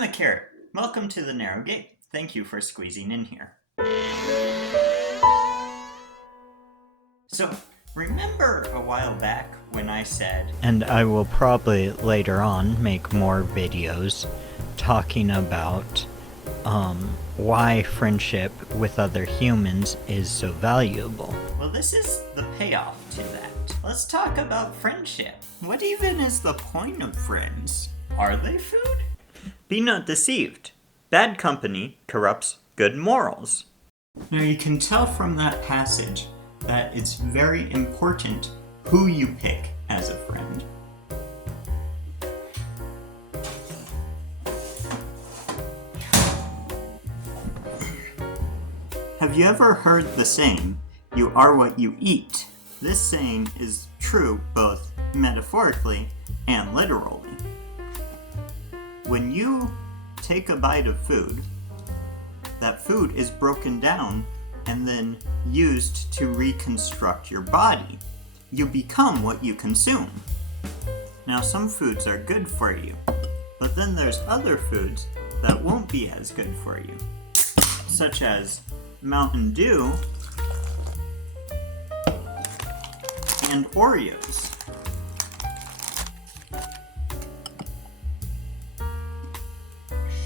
I'm a carrot. Welcome to the Narrow Gate. Thank you for squeezing in here. So, remember a while back when I said, and I will probably later on make more videos talking about why friendship with other humans is so valuable. Well, this is the payoff to that. Let's talk about friendship. What even is the point of friends? Are they food? Be not deceived. Bad company corrupts good morals. Now you can tell from that passage that it's very important who you pick as a friend. Have you ever heard the saying, "You are what you eat"? This saying is true both metaphorically and literally. When you take a bite of food, that food is broken down and then used to reconstruct your body. You become what you consume. Now, some foods are good for you, but then there's other foods that won't be as good for you, such as Mountain Dew and Oreos.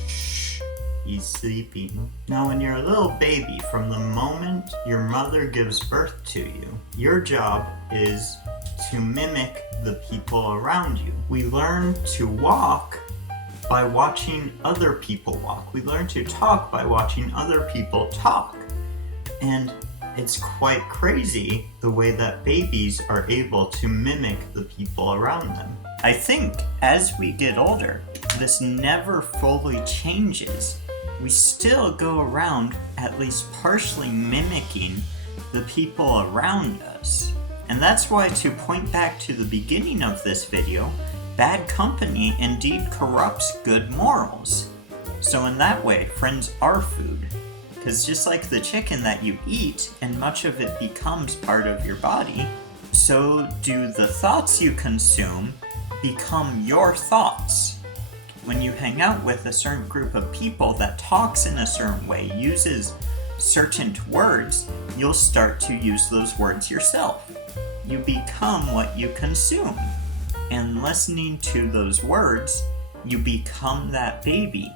Shh, he's sleeping. Now, when you're a little baby, from the moment your mother gives birth to you, your job is to mimic the people around you. We learn to walk by watching other people walk. We learn to talk by watching other people talk. And it's quite crazy the way that babies are able to mimic the people around them. I think as we get older, this never fully changes. We still go around at least partially mimicking the people around us. And that's why, to point back to the beginning of this video, bad company indeed corrupts good morals. So in that way, friends are food. Because just like the chicken that you eat, and much of it becomes part of your body, so do the thoughts you consume become your thoughts. When you hang out with a certain group of people that talks in a certain way, uses certain words, you'll start to use those words yourself. You become what you consume. And listening to those words, you become that baby,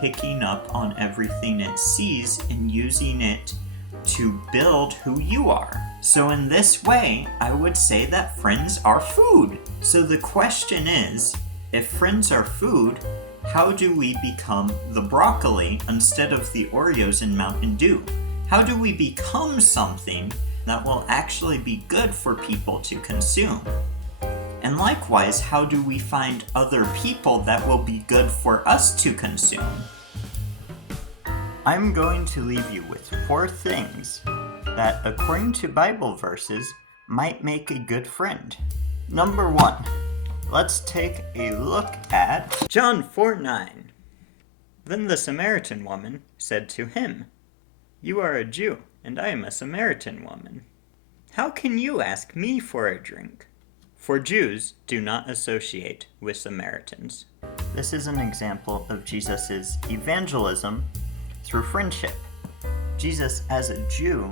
picking up on everything it sees and using it to build who you are. So in this way, I would say that friends are food. So the question is, if friends are food, how do we become the broccoli instead of the Oreos and Mountain Dew? How do we become something that will actually be good for people to consume? And likewise, how do we find other people that will be good for us to consume? I'm going to leave you with 4 things that, according to Bible verses, might make a good friend. Number 1, let's take a look at John 4:9. Then the Samaritan woman said to him, "You are a Jew, and I am a Samaritan woman. How can you ask me for a drink?" For Jews do not associate with Samaritans. This is an example of Jesus' evangelism through friendship. Jesus, as a Jew,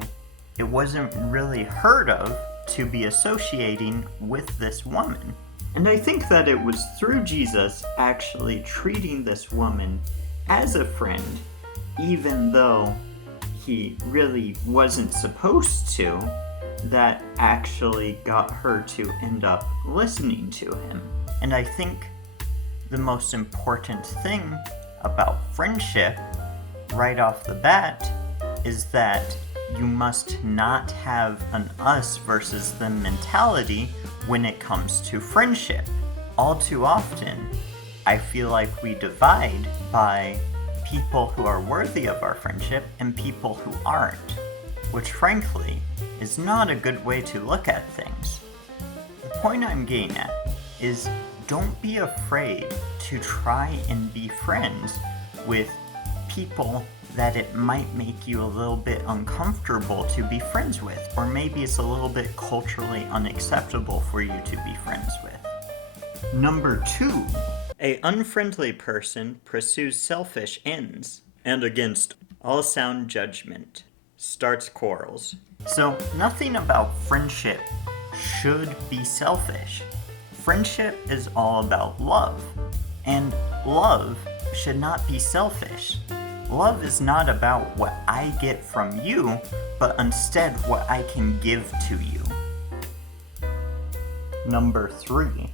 it wasn't really heard of to be associating with this woman. And I think that it was through Jesus actually treating this woman as a friend, even though he really wasn't supposed to, that actually got her to end up listening to him. And I think the most important thing about friendship right off the bat is that you must not have an us versus them mentality when it comes to friendship. All too often, I feel like we divide by people who are worthy of our friendship and people who aren't, which frankly is not a good way to look at things. The point I'm getting at is, don't be afraid to try and be friends with people that it might make you a little bit uncomfortable to be friends with, or maybe it's a little bit culturally unacceptable for you to be friends with. Number 2, A unfriendly person pursues selfish ends, and against all sound judgment starts quarrels. So nothing about friendship should be selfish. Friendship is all about love, and love should not be selfish. Love is not about what I get from you, but instead what I can give to you. Number 3.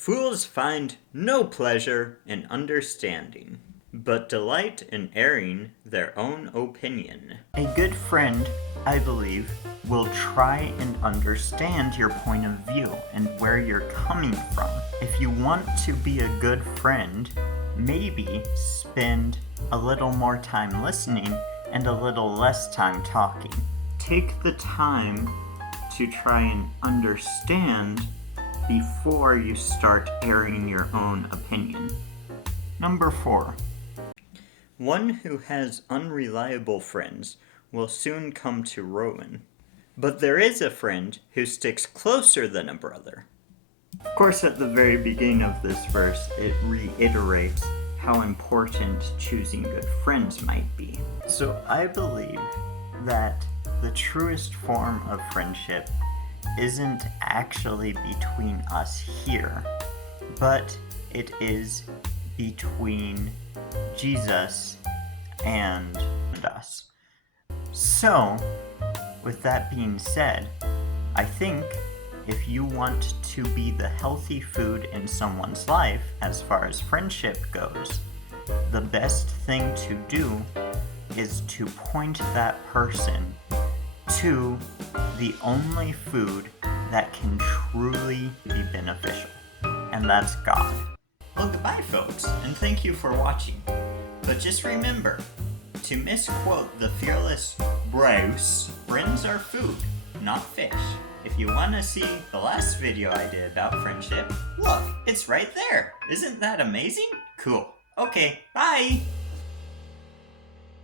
Fools find no pleasure in understanding, but delight in airing their own opinion. A good friend, I believe, will try and understand your point of view and where you're coming from. If you want to be a good friend, maybe spend a little more time listening and a little less time talking. Take the time to try and understand before you start airing your own opinion. Number 4. One who has unreliable friends will soon come to ruin, but there is a friend who sticks closer than a brother. Of course, at the very beginning of this verse, it reiterates how important choosing good friends might be. So I believe that the truest form of friendship isn't actually between us here, but it is between Jesus and us. So, with that being said, I think if you want to be the healthy food in someone's life as far as friendship goes, the best thing to do is to point that person to the only food that can truly be beneficial, and that's God. Well, goodbye, folks, and thank you for watching. But just remember to misquote the fearless Bruce, friends are food, not fish. If you want to see the last video I did about friendship, look, it's right there. Isn't that amazing? Cool. Okay, bye!